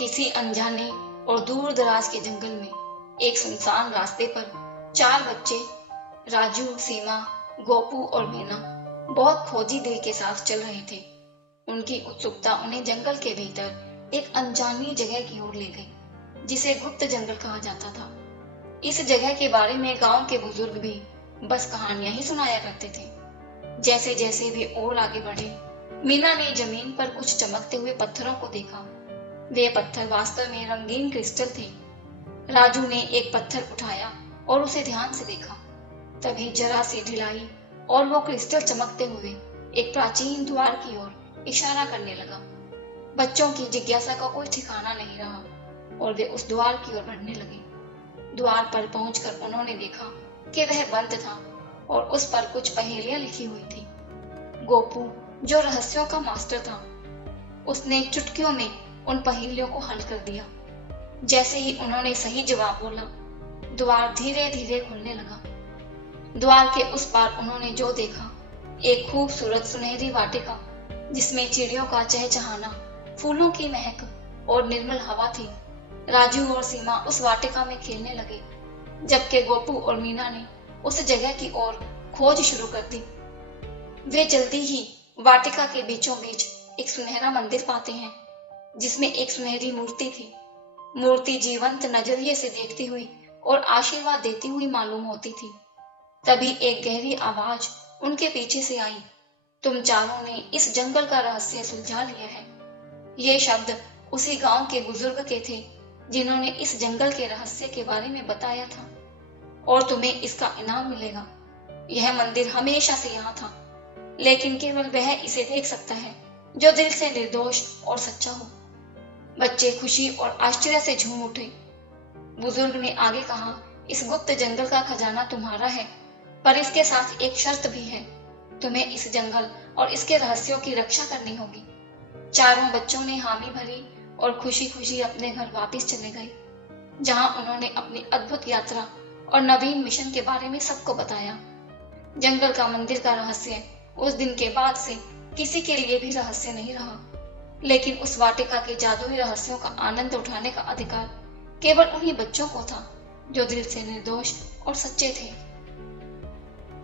किसी अनजाने और दूर दराज के जंगल में एक सुनसान रास्ते पर चार बच्चे राजू, सीमा, गोपू और मीना बहुत खोजी दिल के साथ चल रहे थे। उनकी उत्सुकता उन्हें जंगल के भीतर एक अनजानी जगह की ओर ले गई, जिसे गुप्त जंगल कहा जाता था। इस जगह के बारे में गांव के बुजुर्ग भी बस कहानियां ही सुनाया करते थे। जैसे जैसे वे और आगे बढ़े, मीना ने जमीन पर कुछ चमकते हुए पत्थरों को देखा। वे पत्थर वास्तव में रंगीन क्रिस्टल थे। राजू ने एक पत्थर उठाया और उसे ध्यान से देखा। तभी जरा सी ढिलाई और वो क्रिस्टल चमकते हुए एक प्राचीन द्वार की ओर इशारा करने लगा। बच्चों की जिज्ञासा का कोई ठिकाना नहीं रहा और वे उस द्वार की ओर बढ़ने लगे। द्वार पर पहुंचकर उन्होंने देखा कि वह बंद था और उस पर कुछ पहेलियां लिखी हुई थी। गोपू, जो रहस्यों का मास्टर था, उसने चुटकियों में उन पहेलियों को हल कर दिया। जैसे ही उन्होंने सही जवाब बोला, द्वार धीरे धीरे खुलने लगा। द्वार के उस पार उन्होंने जो देखा, एक खूबसूरत सुनहरी वाटिका जिसमें चिड़ियों का चहचहाना, फूलों की महक और निर्मल हवा थी। राजू और सीमा उस वाटिका में खेलने लगे, जबकि गोपू और मीना ने उस जगह की ओर खोज शुरू कर दी। वे जल्दी ही वाटिका के बीचों बीच एक सुनहरा मंदिर पाते हैं, जिसमें एक सुनहरी मूर्ति थी। मूर्ति जीवंत नजरिए से देखती हुई और आशीर्वाद देती हुई मालूम होती थी। तभी एक गहरी आवाज उनके पीछे से आई, तुम चारों ने इस जंगल का रहस्य सुलझा लिया है। ये शब्द उसी गांव के बुजुर्ग के थे, जिन्होंने इस जंगल के रहस्य के बारे में बताया था, और तुम्हें इसका इनाम मिलेगा। यह मंदिर हमेशा से यहाँ था, लेकिन केवल वह इसे देख सकता है जो दिल से निर्दोष और सच्चा हो। बच्चे खुशी और आश्चर्य से झूम उठे। बुजुर्ग ने आगे कहा, इस गुप्त जंगल का खजाना तुम्हारा है, पर इसके साथ एक शर्त भी है। तुम्हें इस जंगल और इसके रहस्यों की रक्षा करनी होगी। चारों बच्चों ने हामी भरी और खुशी खुशी अपने घर वापस चले गए, जहां उन्होंने अपनी अद्भुत यात्रा और नवीन मिशन के बारे में सबको बताया। जंगल का मंदिर का रहस्य उस दिन के बाद से किसी के लिए भी रहस्य नहीं रहा, लेकिन उस वाटिका के जादुई रहस्यों का आनंद उठाने का अधिकार केवल उन्हीं बच्चों को था जो दिल से निर्दोष और सच्चे थे।